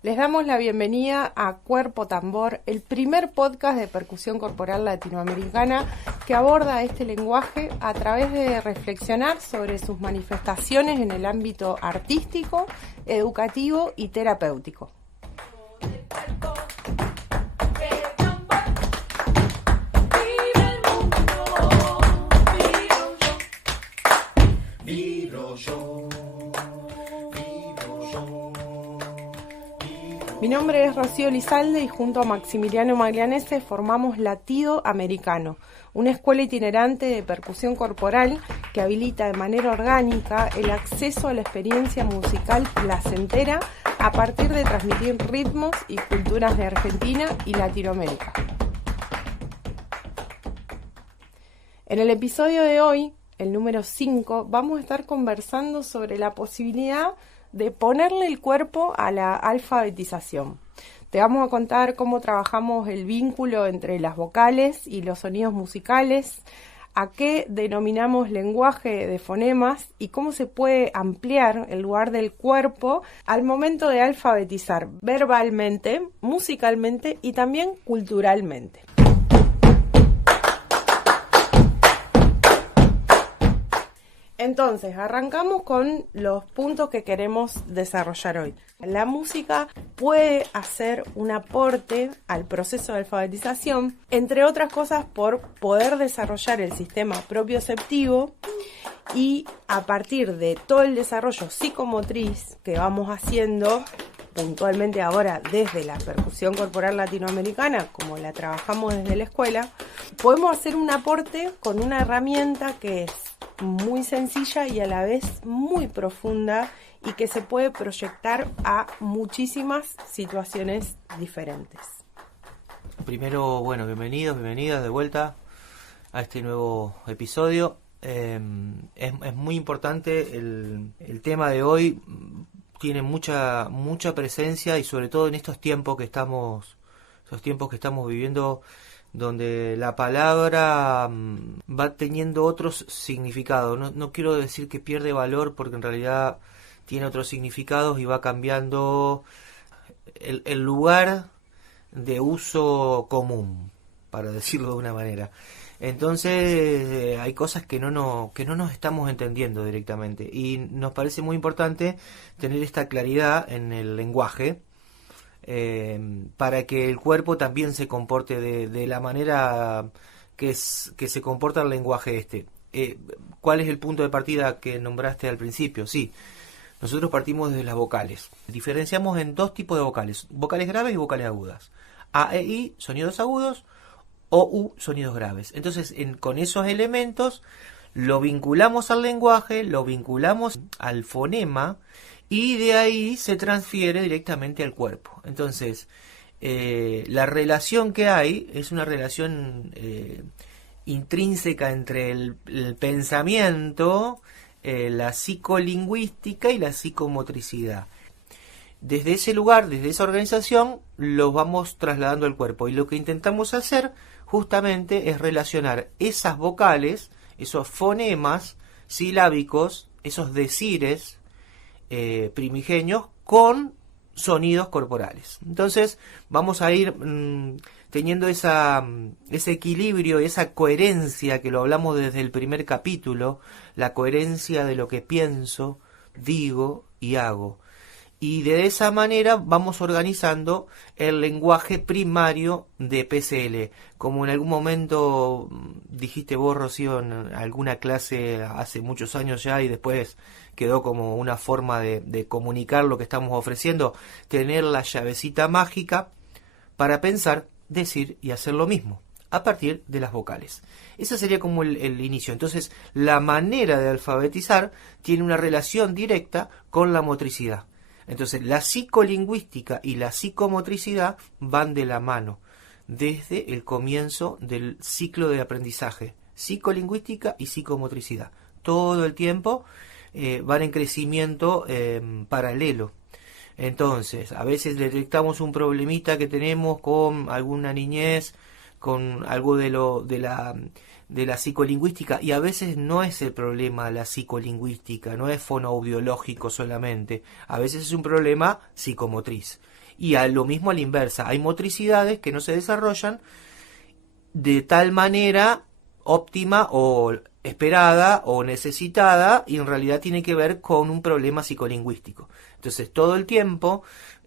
Les damos la bienvenida a Cuerpo Tambor, el primer podcast de percusión corporal latinoamericana que aborda este lenguaje a través de reflexionar sobre sus manifestaciones en el ámbito artístico, educativo y terapéutico. Mi nombre es Rocío Lizalde y junto a Maximiliano Maglianese formamos Latido Americano, una escuela itinerante de percusión corporal que habilita de manera orgánica el acceso a la experiencia musical placentera a partir de transmitir ritmos y culturas de Argentina y Latinoamérica. En el episodio de hoy, el número 5, vamos a estar conversando sobre la posibilidad de ponerle el cuerpo a la alfabetización. Te vamos a contar cómo trabajamos el vínculo entre las vocales y los sonidos musicales, a qué denominamos lenguaje de fonemas y cómo se puede ampliar el lugar del cuerpo al momento de alfabetizar verbalmente, musicalmente y también culturalmente. Entonces, arrancamos con los puntos que queremos desarrollar hoy. La música puede hacer un aporte al proceso de alfabetización, entre otras cosas por poder desarrollar el sistema propioceptivo y a partir de todo el desarrollo psicomotriz que vamos haciendo puntualmente ahora desde la percusión corporal latinoamericana, como la trabajamos desde la escuela, podemos hacer un aporte con una herramienta que es muy sencilla y a la vez muy profunda y que se puede proyectar a muchísimas situaciones diferentes. Primero, bienvenidas de vuelta a este nuevo episodio. Es muy importante el tema de hoy. Tiene mucha presencia y sobre todo en estos tiempos que estamos viviendo, donde la palabra va teniendo otros significados. No quiero decir que pierde valor, porque en realidad tiene otros significados y va cambiando el lugar de uso común, para decirlo de una manera. Entonces hay cosas que no nos estamos entendiendo directamente y nos parece muy importante tener esta claridad en el lenguaje, para que el cuerpo también se comporte de la manera que se comporta el lenguaje este. ¿Cuál es el punto de partida que nombraste al principio? Sí, nosotros partimos desde las vocales. Diferenciamos en dos tipos de vocales: vocales graves y vocales agudas. A, E, I, sonidos agudos; O, U, sonidos graves. Entonces, con esos elementos lo vinculamos al lenguaje, lo vinculamos al fonema, y de ahí se transfiere directamente al cuerpo. Entonces, la relación que hay es una relación intrínseca entre el pensamiento, la psicolingüística y la psicomotricidad. Desde ese lugar, desde esa organización, lo vamos trasladando al cuerpo. Y lo que intentamos hacer justamente es relacionar esas vocales, esos fonemas silábicos, esos decires primigenios, con sonidos corporales. Entonces vamos a ir teniendo ese equilibrio, esa coherencia que lo hablamos desde el primer capítulo, la coherencia de lo que pienso, digo y hago. Y de esa manera vamos organizando el lenguaje primario de PCL. Como en algún momento dijiste vos, Rocío, en alguna clase hace muchos años ya, y después quedó como una forma de comunicar lo que estamos ofreciendo: tener la llavecita mágica para pensar, decir y hacer lo mismo a partir de las vocales. Ese sería como el inicio. Entonces, la manera de alfabetizar tiene una relación directa con la motricidad. Entonces, la psicolingüística y la psicomotricidad van de la mano desde el comienzo del ciclo de aprendizaje. Psicolingüística y psicomotricidad. Todo el tiempo van en crecimiento paralelo. Entonces, a veces detectamos un problemita que tenemos con alguna niñez, con algo de la psicolingüística, y a veces no es el problema la psicolingüística, no es fonoaudiológico solamente, a veces es un problema psicomotriz. Y a lo mismo a la inversa, hay motricidades que no se desarrollan de tal manera óptima o esperada o necesitada, y en realidad tiene que ver con un problema psicolingüístico. Entonces todo el tiempo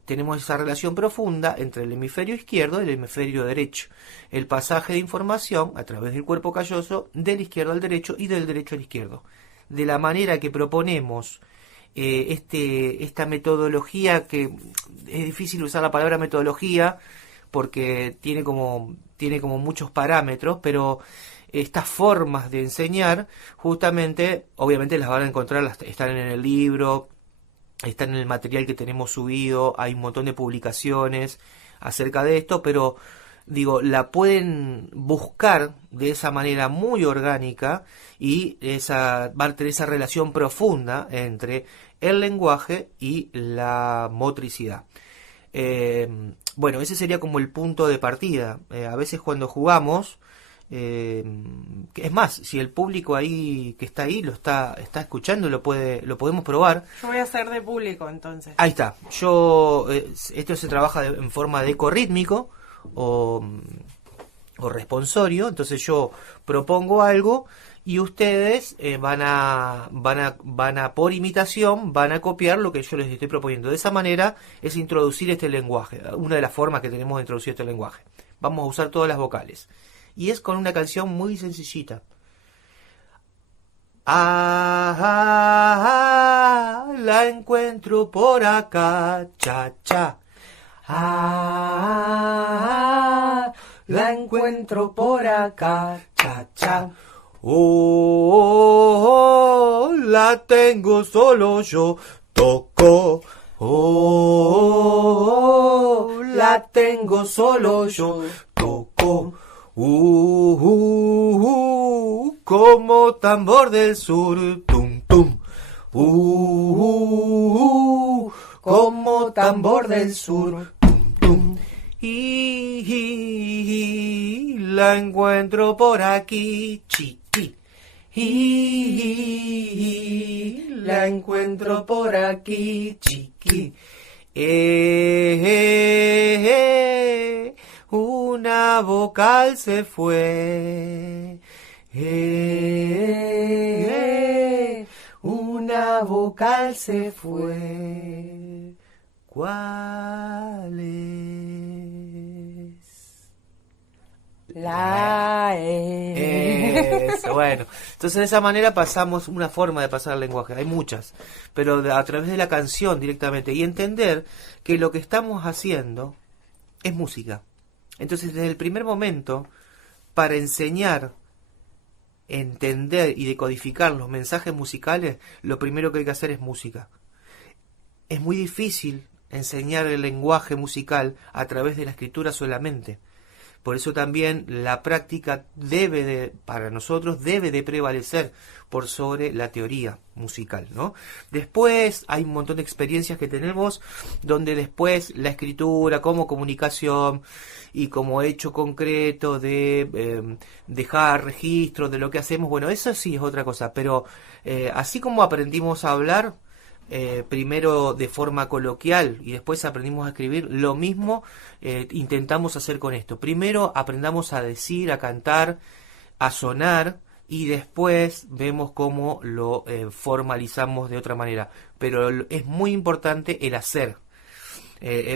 tenemos esa relación profunda entre el hemisferio izquierdo y el hemisferio derecho, el pasaje de información a través del cuerpo calloso del izquierdo al derecho y del derecho al izquierdo. De la manera que proponemos esta metodología, que es difícil usar la palabra metodología porque tiene como muchos parámetros, pero estas formas de enseñar, justamente, obviamente las van a encontrar, están en el libro, están en el material que tenemos subido, hay un montón de publicaciones acerca de esto, pero digo, la pueden buscar de esa manera muy orgánica, y va a tener esa relación profunda entre el lenguaje y la motricidad. Bueno, ese sería como el punto de partida. A veces cuando jugamos, es más, si el público ahí que está ahí lo está escuchando, lo podemos probar. Yo voy a hacer de público entonces. Ahí está. Esto se trabaja en forma de ecorrítmico o responsorio. Entonces yo propongo algo y ustedes van a por imitación van a copiar lo que yo les estoy proponiendo. De esa manera es introducir este lenguaje, una de las formas que tenemos de introducir este lenguaje. Vamos a usar todas las vocales y es con una canción muy sencillita. La encuentro por acá, cha cha. La encuentro por acá, cha cha. La tengo solo yo, toco. La tengo solo yo, toco. Como tambor del sur, tum tum. Como tambor del sur, tum tum. Y la encuentro por aquí, chiqui. La encuentro por aquí, chiqui. Una vocal se fue. Una vocal se fue. ¿Cuál es? La E. Eso, bueno. Entonces de esa manera pasamos una forma de pasar el lenguaje. Hay muchas, pero a través de la canción directamente. Y entender que lo que estamos haciendo es música. Entonces desde el primer momento, para enseñar, entender y decodificar los mensajes musicales, lo primero que hay que hacer es música. Es muy difícil enseñar el lenguaje musical a través de la escritura solamente. Por eso también la práctica para nosotros debe de prevalecer por sobre la teoría musical, ¿no? Después hay un montón de experiencias que tenemos donde después la escritura como comunicación y como hecho concreto de dejar registro de lo que hacemos, bueno, eso sí es otra cosa, pero así como aprendimos a hablar, primero de forma coloquial y después aprendimos a escribir, lo mismo intentamos hacer con esto. Primero aprendamos a decir, a cantar, a sonar, y después vemos cómo lo formalizamos de otra manera. Pero es muy importante el hacer.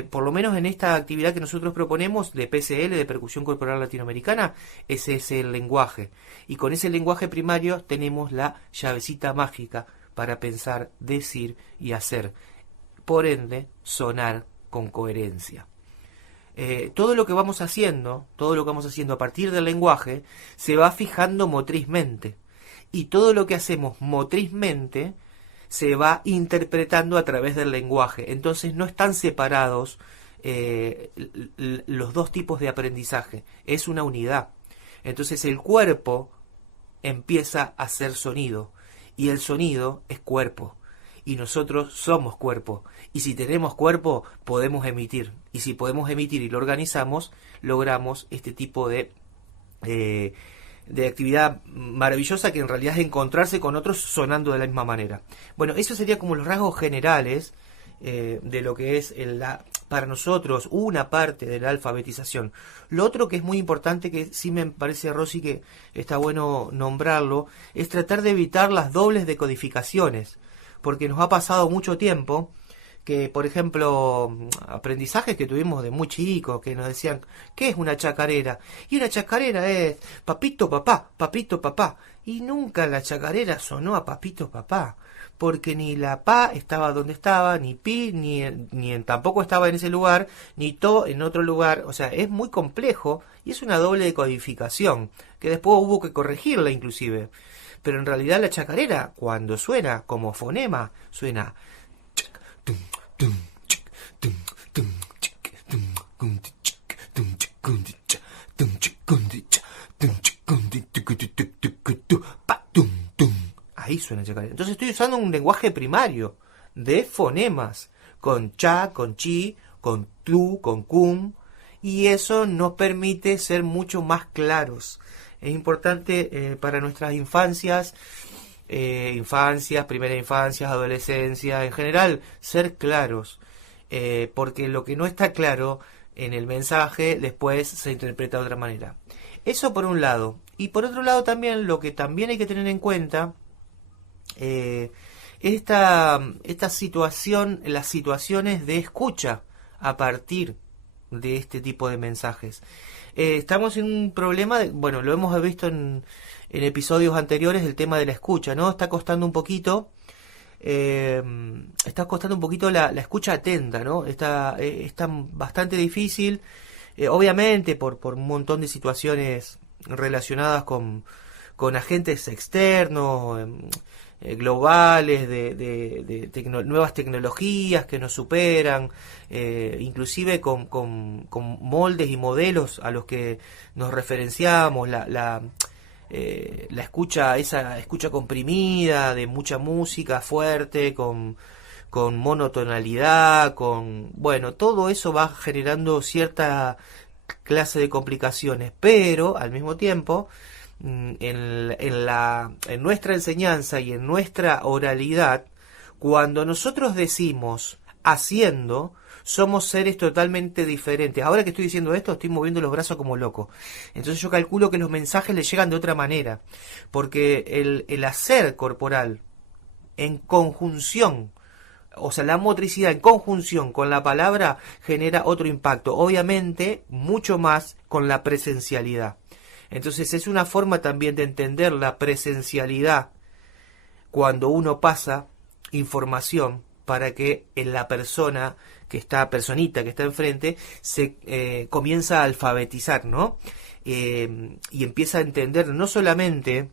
Por lo menos en esta actividad que nosotros proponemos de PCL, de Percusión Corporal Latinoamericana, ese es el lenguaje. Y con ese lenguaje primario tenemos la llavecita mágica para pensar, decir y hacer. Por ende, sonar con coherencia. Todo lo que vamos haciendo a partir del lenguaje, se va fijando motrizmente. Y todo lo que hacemos motrizmente se va interpretando a través del lenguaje. Entonces no están separados los dos tipos de aprendizaje. Es una unidad. Entonces el cuerpo empieza a hacer sonido. Y el sonido es cuerpo. Y nosotros somos cuerpo. Y si tenemos cuerpo, podemos emitir. Y si podemos emitir y lo organizamos, logramos este tipo de actividad maravillosa, que en realidad es encontrarse con otros sonando de la misma manera. Bueno, eso sería como los rasgos generales de lo que es para nosotros una parte de la alfabetización. Lo otro que es muy importante, que sí me parece, Rosy, que está bueno nombrarlo, es tratar de evitar las dobles decodificaciones, porque nos ha pasado mucho tiempo que, por ejemplo, aprendizajes que tuvimos de muy chicos, que nos decían, ¿qué es una chacarera? Y una chacarera es papito papá, y nunca la chacarera sonó a papito papá, porque ni la pa estaba donde estaba, ni pi, tampoco estaba en ese lugar, ni to en otro lugar. O sea, es muy complejo y es una doble decodificación, que después hubo que corregirla inclusive. Pero en realidad la chacarera, cuando suena como fonema, suena... Ahí suena chacarera. Entonces estoy usando un lenguaje primario de fonemas, con cha, con chi, con tu, con cum, y eso nos permite ser mucho más claros. Es importante para nuestras infancias, primera infancia, adolescencia, en general, ser claros, porque lo que no está claro en el mensaje después se interpreta de otra manera. Eso por un lado. Y por otro lado también, lo que también hay que tener en cuenta, esta situación, las situaciones de escucha a partir de este tipo de mensajes. Estamos en un problema, bueno, lo hemos visto en episodios anteriores, el tema de la escucha, ¿no? Está costando un poquito, la escucha atenta, ¿no? Está bastante difícil, obviamente por un montón de situaciones relacionadas con agentes externos, globales, de nuevas tecnologías que nos superan, inclusive con moldes y modelos a los que nos referenciamos, la escucha, esa escucha comprimida de mucha música fuerte, con monotonalidad, bueno, todo eso va generando cierta clase de complicaciones, pero al mismo tiempo en nuestra enseñanza y en nuestra oralidad, cuando nosotros decimos haciendo, somos seres totalmente diferentes. Ahora que estoy diciendo esto, estoy moviendo los brazos como loco. Entonces yo calculo que los mensajes le llegan de otra manera, porque el hacer corporal en conjunción, o sea, la motricidad en conjunción con la palabra genera otro impacto, obviamente mucho más con la presencialidad. Entonces es una forma también de entender la presencialidad cuando uno pasa información para que la personita que está enfrente se comienza a alfabetizar, ¿no? Y empieza a entender no solamente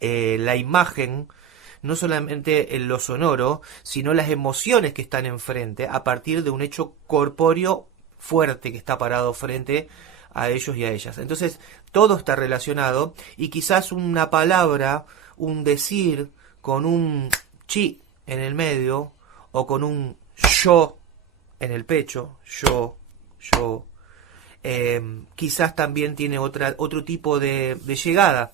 la imagen, no solamente en lo sonoro, sino las emociones que están enfrente a partir de un hecho corpóreo fuerte que está parado frente a ellos y a ellas. Entonces todo está relacionado y quizás una palabra, un decir con un chi en el medio o con un yo en el pecho, yo, quizás también tiene otro tipo de llegada.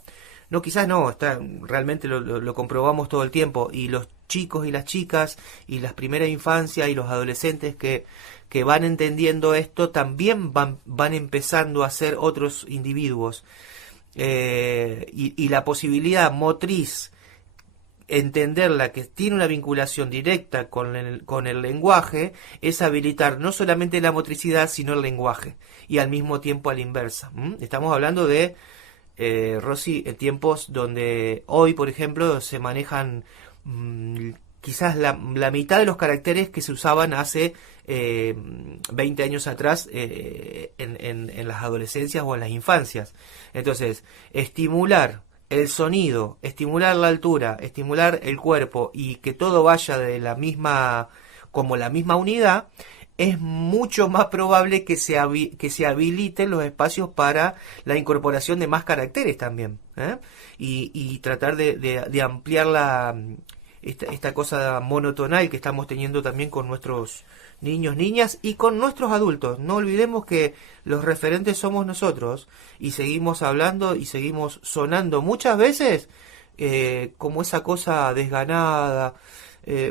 No, quizás no, realmente lo comprobamos todo el tiempo, y los chicos y las chicas y las primeras infancias y los adolescentes que van entendiendo esto también van empezando a ser otros individuos, y la posibilidad motriz, entenderla, que tiene una vinculación directa con el lenguaje, es habilitar no solamente la motricidad sino el lenguaje, y al mismo tiempo a la inversa. Estamos hablando de Rosy, en tiempos donde hoy, por ejemplo, se manejan quizás la mitad de los caracteres que se usaban hace 20 años atrás en las adolescencias o en las infancias. Entonces, estimular el sonido, estimular la altura, estimular el cuerpo y que todo vaya de la misma unidad, es mucho más probable que se habiliten los espacios para la incorporación de más caracteres también, y tratar de ampliar esta cosa monotonal que estamos teniendo también con nuestros niños, niñas y con nuestros adultos. No olvidemos que los referentes somos nosotros, y seguimos hablando y seguimos sonando muchas veces como esa cosa desganada,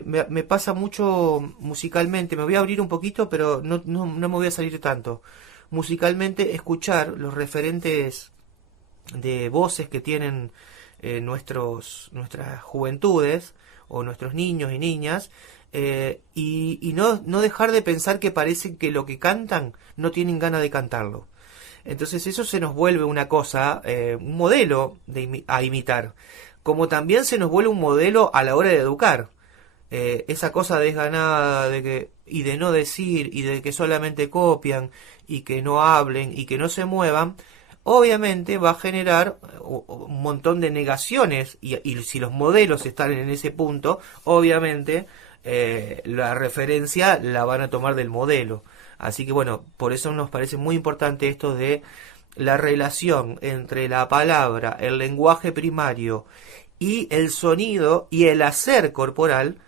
me pasa mucho musicalmente, me voy a abrir un poquito, pero no me voy a salir tanto. Musicalmente, escuchar los referentes de voces que tienen nuestras juventudes o nuestros niños y niñas, y no dejar de pensar que parece que lo que cantan no tienen ganas de cantarlo. Entonces eso se nos vuelve una cosa, un modelo a imitar, como también se nos vuelve un modelo a la hora de educar. Esa cosa desganada y de no decir y de que solamente copian y que no hablen y que no se muevan, obviamente va a generar un montón de negaciones y si los modelos están en ese punto, obviamente la referencia la van a tomar del modelo. Así que bueno, por eso nos parece muy importante esto de la relación entre la palabra, el lenguaje primario y el sonido y el hacer corporal.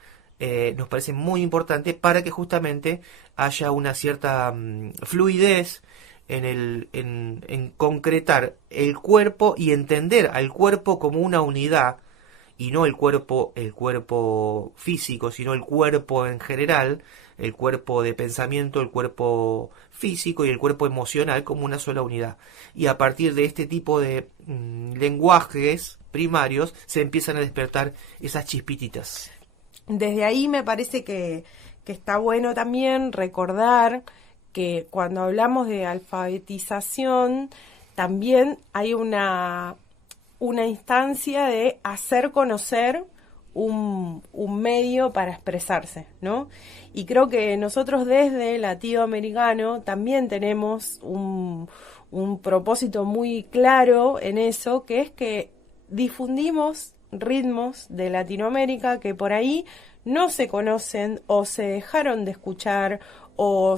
Nos parece muy importante para que justamente haya una cierta fluidez en concretar el cuerpo y entender al cuerpo como una unidad y no el cuerpo físico, sino el cuerpo en general, el cuerpo de pensamiento, el cuerpo físico y el cuerpo emocional como una sola unidad. Y a partir de este tipo de lenguajes primarios se empiezan a despertar esas chispititas. Desde ahí me parece que está bueno también recordar que cuando hablamos de alfabetización también hay una instancia de hacer conocer un medio para expresarse, ¿no? Y creo que nosotros desde Latinoamericano también tenemos un propósito muy claro en eso, que es que difundimos ritmos de Latinoamérica que por ahí no se conocen o se dejaron de escuchar o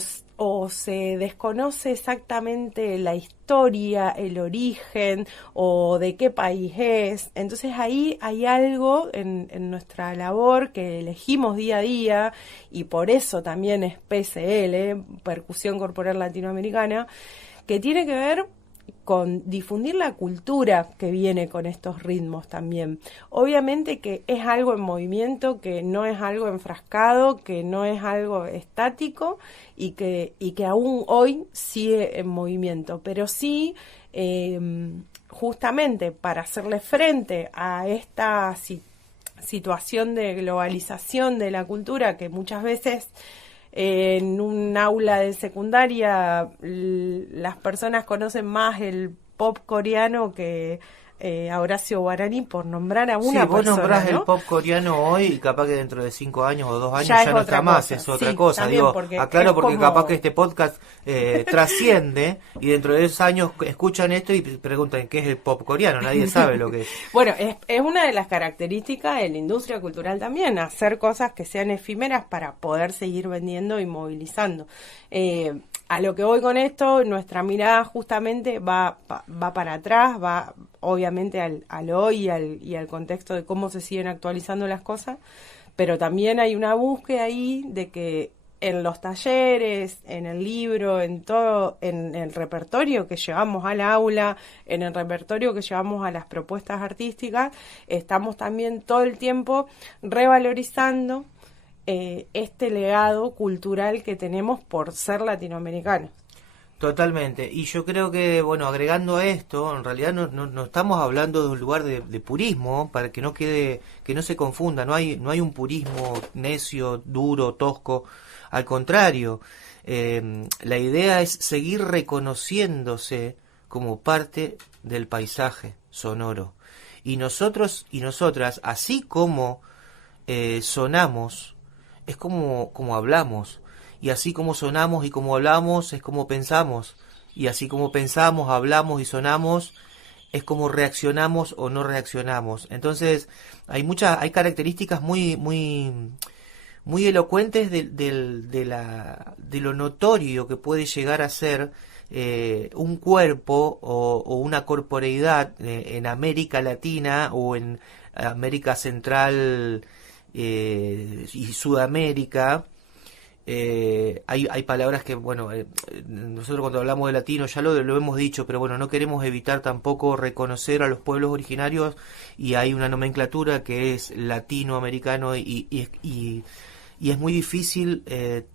se desconoce exactamente la historia, el origen o de qué país es. Entonces ahí hay algo en nuestra labor que elegimos día a día y por eso también es PCL, Percusión Corporal Latinoamericana, que tiene que ver con difundir la cultura que viene con estos ritmos también. Obviamente que es algo en movimiento, que no es algo enfrascado, que no es algo estático y que aún hoy sigue en movimiento, pero sí justamente para hacerle frente a esta situación de globalización de la cultura que muchas veces en un aula de secundaria las personas conocen más el pop coreano que a Horacio Guaraní, por nombrar a una persona. Sí, vos nombrás, ¿no? el pop coreano hoy y capaz que dentro de 5 años o 2 años Ya ya no otra está más, cosa. es otra Sí, cosa. también Digo, porque aclaro es porque como- capaz que este podcast trasciende y dentro de 2 años escuchan esto y preguntan qué es el pop coreano, nadie sabe lo que es. Bueno, es una de las características de la industria cultural también, hacer cosas que sean efímeras para poder seguir vendiendo y movilizando. A lo que voy con esto, nuestra mirada justamente va para atrás, va obviamente al hoy y al contexto de cómo se siguen actualizando las cosas, pero también hay una búsqueda ahí de que en los talleres, en el libro, en todo, en el repertorio que llevamos al aula, en el repertorio que llevamos a las propuestas artísticas, estamos también todo el tiempo revalorizando este legado cultural que tenemos por ser latinoamericanos. Totalmente, y yo creo que, bueno, agregando a esto, en realidad no estamos hablando de un lugar de purismo, para que no quede, que no se confunda, no hay un purismo necio, duro, tosco, al contrario, la idea es seguir reconociéndose como parte del paisaje sonoro, y nosotros y nosotras, así como sonamos, es como hablamos. Y así como sonamos y como hablamos, es como pensamos. Y así como pensamos, hablamos y sonamos, es como reaccionamos o no reaccionamos. Entonces, hay características muy elocuentes de lo notorio que puede llegar a ser un cuerpo o una corporeidad en América Latina o en América Central y Sudamérica. hay palabras que, bueno, nosotros cuando hablamos de latino ya lo hemos dicho, pero bueno, no queremos evitar tampoco reconocer a los pueblos originarios, y hay una nomenclatura que es latinoamericano, y es muy difícil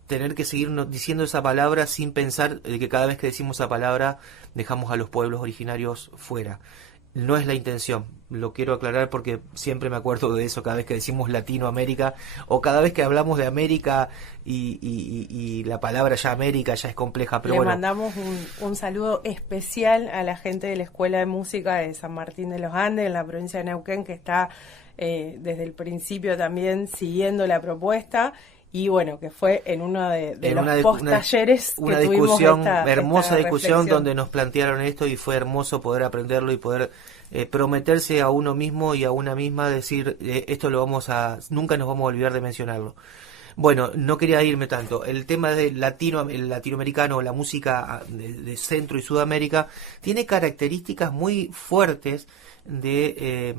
tener que seguir diciendo esa palabra sin pensar que cada vez que decimos esa palabra dejamos a los pueblos originarios fuera. No es la intención, lo quiero aclarar porque siempre me acuerdo de eso cada vez que decimos Latinoamérica, o cada vez que hablamos de América, y la palabra ya América ya es compleja, pero Le bueno. mandamos un saludo especial a la gente de la Escuela de Música de San Martín de los Andes, en la provincia de Neuquén, que está desde el principio también siguiendo la propuesta. Y bueno, que fue en uno de los post-talleres que tuvimos discusión, esta hermosa discusión reflexión. donde nos plantearon esto, y fue hermoso poder aprenderlo y poder prometerse a uno mismo y a una misma, decir, esto nunca nos vamos a olvidar de mencionarlo. Bueno, no quería irme tanto. El tema del el latinoamericano, la música de Centro y Sudamérica, tiene características muy fuertes de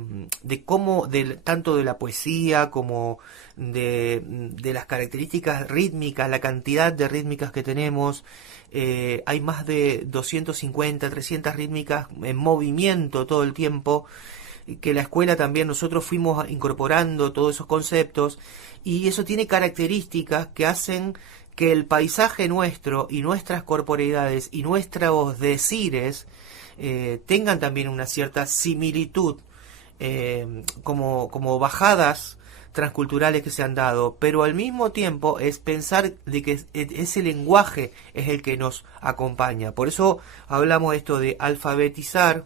cómo, tanto de la poesía como de las características rítmicas, la cantidad de rítmicas que tenemos. Hay más de 250, 300 rítmicas en movimiento todo el tiempo, que la escuela también nosotros fuimos incorporando todos esos conceptos, y eso tiene características que hacen que el paisaje nuestro y nuestras corporeidades y nuestros decires tengan también una cierta similitud, como bajadas transculturales que se han dado, pero al mismo tiempo es pensar de que ese lenguaje es el que nos acompaña. Por eso hablamos esto de alfabetizar,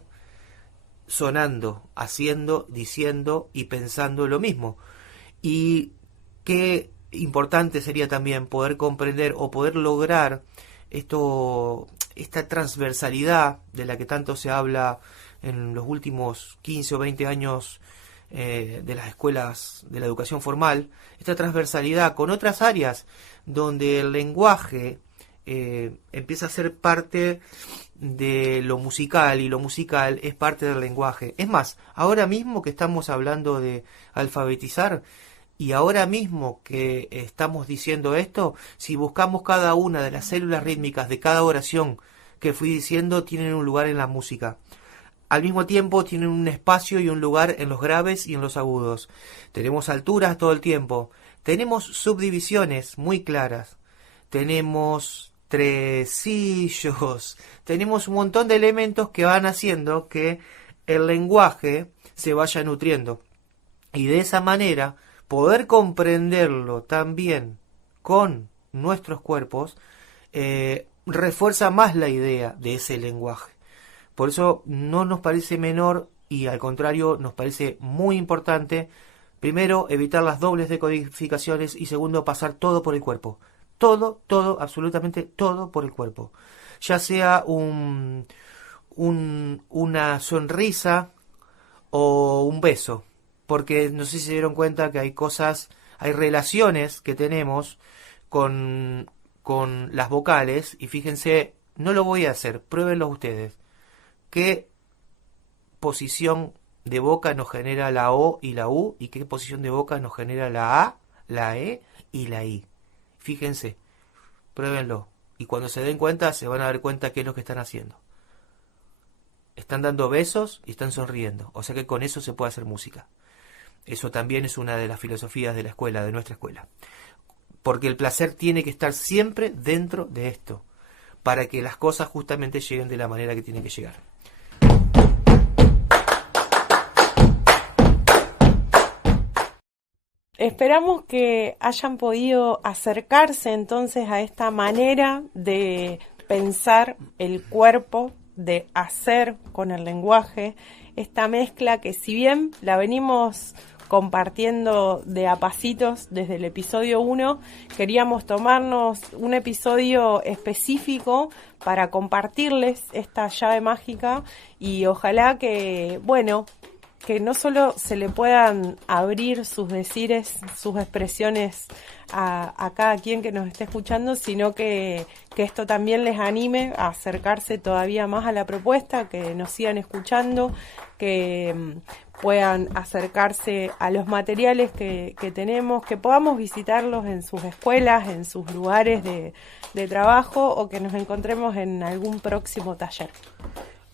sonando, haciendo, diciendo y pensando lo mismo. Y qué importante sería también poder comprender o poder lograr esta transversalidad de la que tanto se habla en los últimos 15 o 20 años de las escuelas de la educación formal, esta transversalidad con otras áreas donde el lenguaje empieza a ser parte de lo musical, y lo musical es parte del lenguaje. Es más, ahora mismo que estamos hablando de alfabetizar, y ahora mismo que estamos diciendo esto, si buscamos cada una de las células rítmicas de cada oración que fui diciendo, tienen un lugar en la música. Al mismo tiempo tienen un espacio y un lugar en los graves y en los agudos. Tenemos alturas todo el tiempo. Tenemos subdivisiones muy claras. Tenemos tresillos. Tenemos un montón de elementos que van haciendo que el lenguaje se vaya nutriendo. Y de esa manera, poder comprenderlo también con nuestros cuerpos, refuerza más la idea de ese lenguaje. Por eso no nos parece menor, y al contrario nos parece muy importante, primero, evitar las dobles decodificaciones, y segundo, pasar todo por el cuerpo. Todo, absolutamente todo por el cuerpo. Ya sea una sonrisa o un beso. Porque no sé si se dieron cuenta que hay relaciones que tenemos con las vocales, y fíjense, no lo voy a hacer, pruébenlo ustedes. ¿Qué posición de boca nos genera la O y la U? ¿Y qué posición de boca nos genera la A, la E y la I? Fíjense, pruébenlo. Y cuando se den cuenta, se van a dar cuenta qué es lo que están haciendo. Están dando besos y están sonriendo. O sea que con eso se puede hacer música. Eso también es una de las filosofías de la escuela, de nuestra escuela. Porque el placer tiene que estar siempre dentro de esto, para que las cosas justamente lleguen de la manera que tienen que llegar. Esperamos que hayan podido acercarse entonces a esta manera de pensar el cuerpo, de hacer con el lenguaje, esta mezcla que, si bien la venimos compartiendo de a pasitos desde el episodio 1, queríamos tomarnos un episodio específico para compartirles esta llave mágica, y ojalá que, bueno, que no solo se le puedan abrir sus decires, sus expresiones a cada quien que nos esté escuchando, sino que esto también les anime a acercarse todavía más a la propuesta, que nos sigan escuchando, que puedan acercarse a los materiales que tenemos, que podamos visitarlos en sus escuelas, en sus lugares de trabajo, o que nos encontremos en algún próximo taller.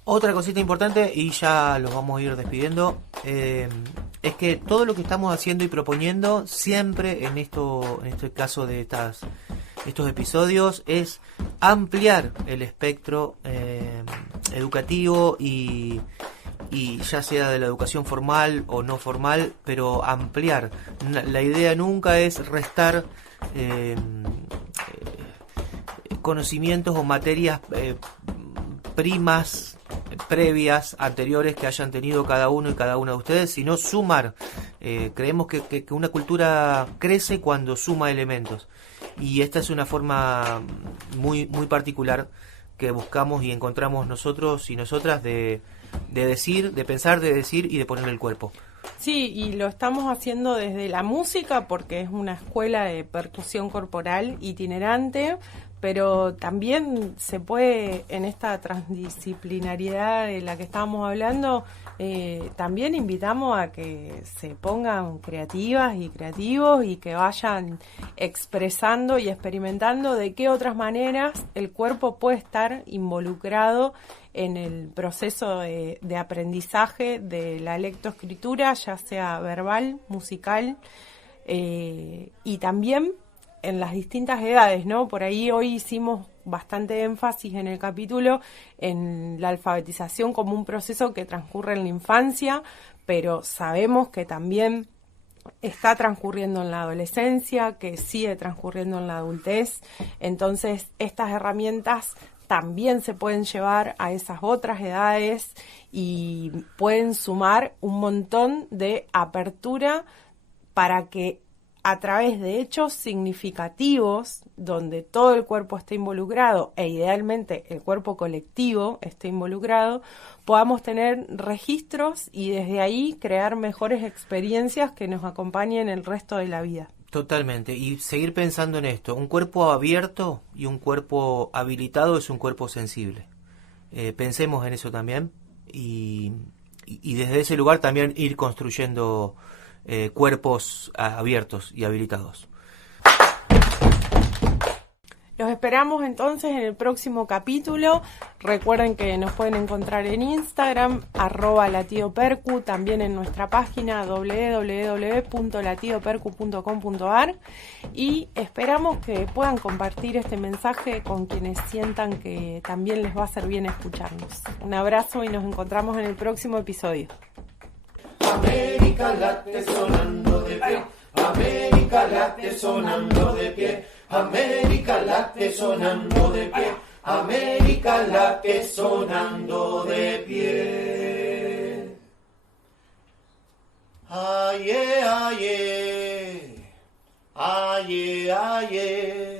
Otra cosita importante, y ya los vamos a ir despidiendo, es que todo lo que estamos haciendo y proponiendo siempre en este caso de estos episodios es ampliar el espectro educativo y ya sea de la educación formal o no formal, pero ampliar. La idea nunca es restar conocimientos o materias primas, previas, anteriores que hayan tenido cada uno y cada una de ustedes, sino sumar. Creemos que una cultura crece cuando suma elementos, y esta es una forma muy, muy particular que buscamos y encontramos nosotros y nosotras de decir, de pensar, de decir y de poner el cuerpo. Sí, y lo estamos haciendo desde la música, porque es una escuela de percusión corporal itinerante, pero también se puede, en esta transdisciplinariedad de la que estábamos hablando, también invitamos a que se pongan creativas y creativos y que vayan expresando y experimentando de qué otras maneras el cuerpo puede estar involucrado en el proceso de aprendizaje de la lectoescritura, ya sea verbal, musical, y también en las distintas edades, ¿no? Por ahí hoy hicimos bastante énfasis en el capítulo en la alfabetización como un proceso que transcurre en la infancia, pero sabemos que también está transcurriendo en la adolescencia, que sigue transcurriendo en la adultez. Entonces, estas herramientas también se pueden llevar a esas otras edades y pueden sumar un montón de apertura para que, a través de hechos significativos, donde todo el cuerpo esté involucrado, e idealmente el cuerpo colectivo esté involucrado, podamos tener registros y desde ahí crear mejores experiencias que nos acompañen el resto de la vida. Totalmente, y seguir pensando en esto: un cuerpo abierto y un cuerpo habilitado es un cuerpo sensible. Pensemos en eso también, y desde ese lugar también ir construyendo cuerpos abiertos y habilitados. Los esperamos entonces en el próximo capítulo. Recuerden que nos pueden encontrar en Instagram, @latidopercu, también en nuestra página www.latidopercu.com.ar, y esperamos que puedan compartir este mensaje con quienes sientan que también les va a hacer bien escucharnos. Un abrazo y nos encontramos en el próximo episodio. América late sonando de pie, América late sonando de pie, América late sonando de pie, América late sonando de pie. Aye, aye, aye, aye.